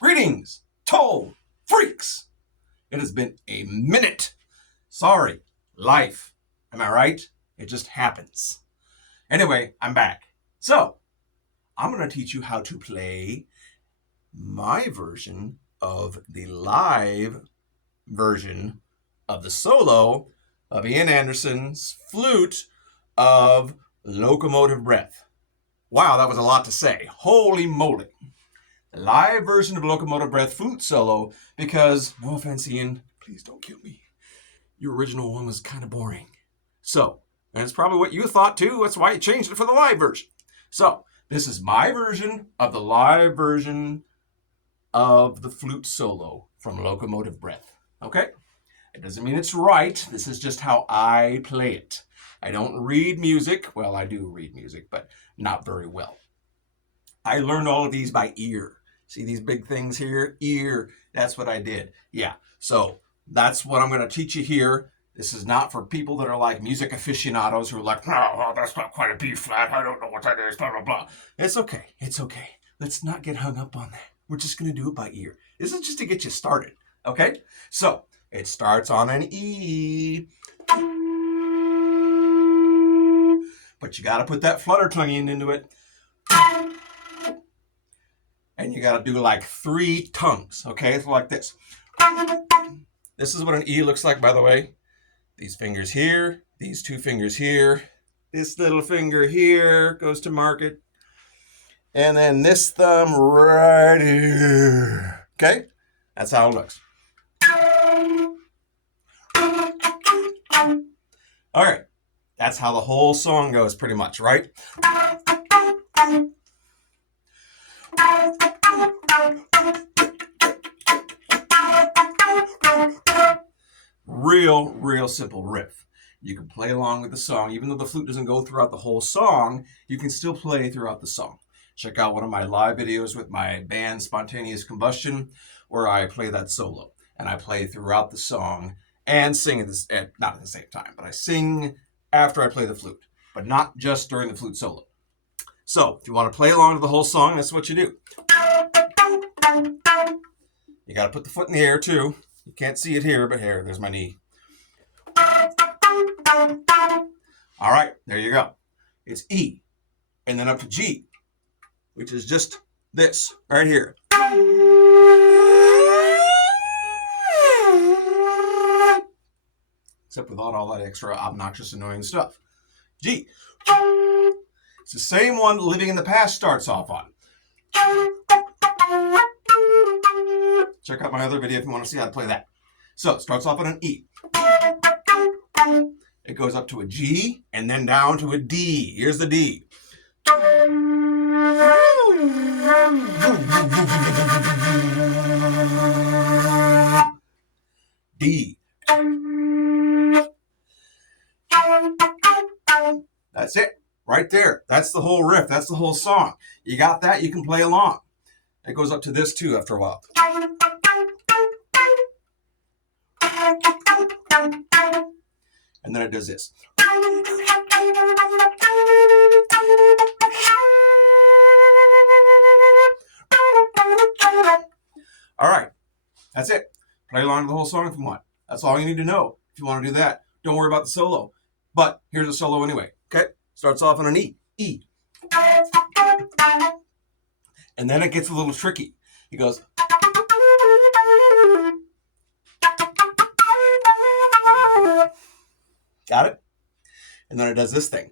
Greetings, Tull freaks. It has been a minute. Sorry, life. Am I right? It just happens. Anyway, I'm back. So, I'm going to teach you how to play my version of the live version of the solo of Ian Anderson's flute of Locomotive Breath. Wow, that was a lot to say. Holy moly. The live version of Locomotive Breath flute solo because, no offense, Ian, please don't kill me. Your original one was kind of boring. So, that's probably what you thought too. That's why you changed it for the live version. So, this is my version of the live version of the flute solo from Locomotive Breath. Okay? It doesn't mean it's right. This is just how I play it. I don't read music. Well, I do read music, but not very well. I learned all of these by ear. See these big things here? Ear. That's what I did. Yeah. So that's what I'm going to teach you here. This is not for people that are like music aficionados who are like, oh, that's not quite a B flat. I don't know what that is, blah, blah, blah. It's okay. It's okay. Let's not get hung up on that. We're just going to do it by ear. This is just to get you started. Okay? So it starts on an E. But you got to put that flutter tongue into it. And you got to do like 3 tongues, okay? It's like this. This is what an E looks like, by the way. These fingers here, these 2 fingers here. This little finger here goes to mark it. And then this thumb right here, okay? That's how it looks. All right, that's how the whole song goes pretty much, right? Real simple riff. You can play along with the song. Even though the flute doesn't go throughout the whole song, you can still play throughout the song. Check out one of my live videos with my band Spontaneous Combustion, where I play that solo. And I play throughout the song and sing not at the same time, but I sing after I play the flute, but not just during the flute solo. So, if you want to play along to the whole song, that's what you do. You got to put the foot in the air too. You can't see it here, but here, there's my knee. All right, there you go. It's E, and then up to G, which is just this right here. Except without all that extra obnoxious, annoying stuff. G. It's the same one Living in the Past starts off on. Check out my other video if you want to see how to play that. So it starts off on an E. It goes up to a G and then down to a D. Here's the D. D. That's it. Right there. That's the whole riff. That's the whole song. You got that? You can play along. It goes up to this too after a while. And then it does this. All right. That's it. Play along to the whole song if you want. That's all you need to know. If you want to do that, don't worry about the solo. But here's a solo anyway. Okay? Starts off on an E. E. And then it gets a little tricky. He goes. Got it? And then it does this thing.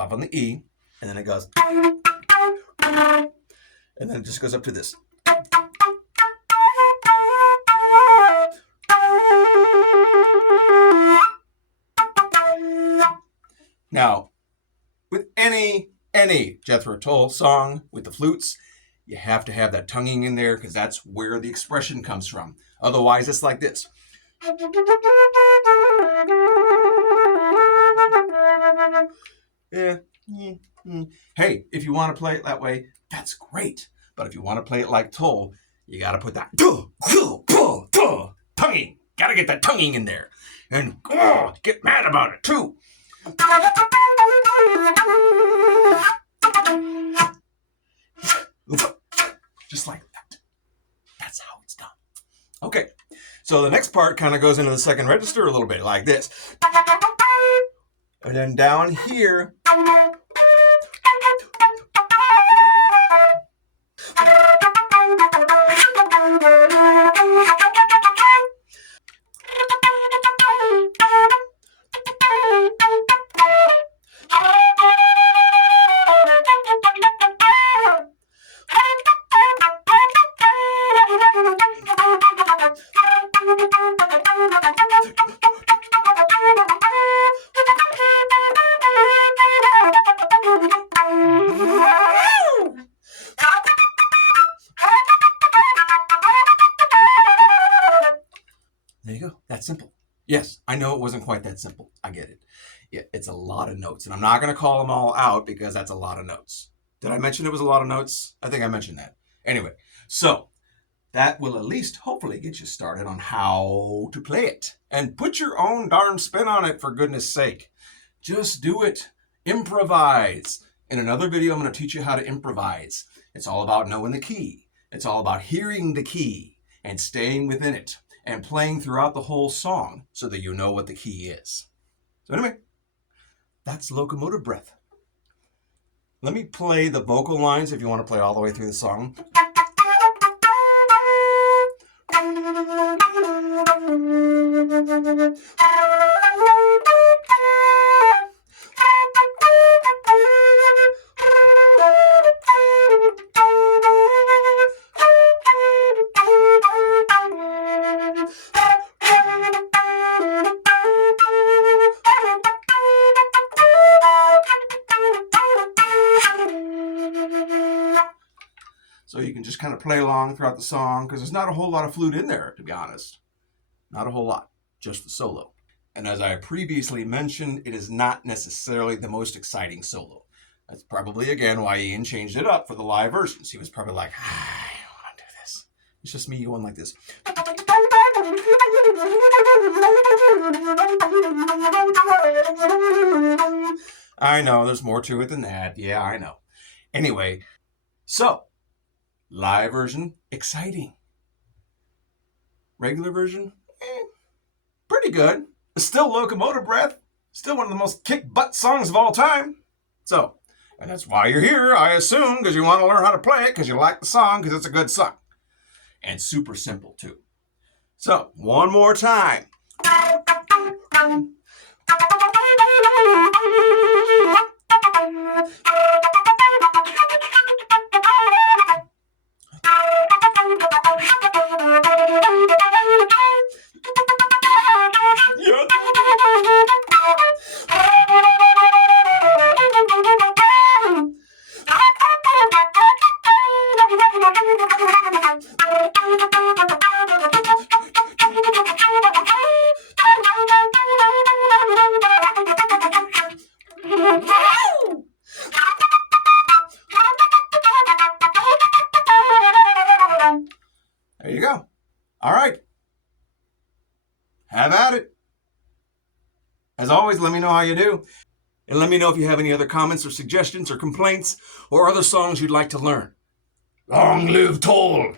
off on the E, and then it goes, and then it just goes up to this. Now, with any Jethro Tull song with the flutes, you have to have that tonguing in there because that's where the expression comes from. Otherwise, it's like this. Yeah. Hey, if you want to play it that way, that's great. But if you want to play it like Tull, you got to put that tonguing. Got to get that tonguing in there. And get mad about it, too. Just like that. That's how it's done. Okay, so the next part kind of goes into the second register a little bit, like this. And then down here, there you go. That's simple. Yes, I know it wasn't quite that simple. I get it. Yeah, it's a lot of notes. And I'm not going to call them all out because that's a lot of notes. Did I mention it was a lot of notes? I think I mentioned that. Anyway, so that will at least hopefully get you started on how to play it. And put your own darn spin on it, for goodness sake. Just do it. Improvise. In another video, I'm going to teach you how to improvise. It's all about knowing the key. It's all about hearing the key and staying within it and playing throughout the whole song so that you know what the key is. So anyway, that's Locomotive Breath. Let me play the vocal lines if you want to play all the way through the song. So you can just kind of play along throughout the song because there's not a whole lot of flute in there, to be honest. Not a whole lot, just the solo. And as I previously mentioned, it is not necessarily the most exciting solo. That's probably, again, why Ian changed it up for the live versions. He was probably like, I don't want to do this. It's just me going like this. I know, there's more to it than that. Yeah, I know. Anyway, so live version, exciting. Regular version, pretty good. But still Locomotive Breath. Still one of the most kick-butt songs of all time. So, and that's why you're here, I assume, because you want to learn how to play it, because you like the song, because it's a good song. And super simple, too. So, one more time. There you go. All right. Have at it. As always, let me know how you do. And let me know if you have any other comments or suggestions or complaints or other songs you'd like to learn. Long live Tull!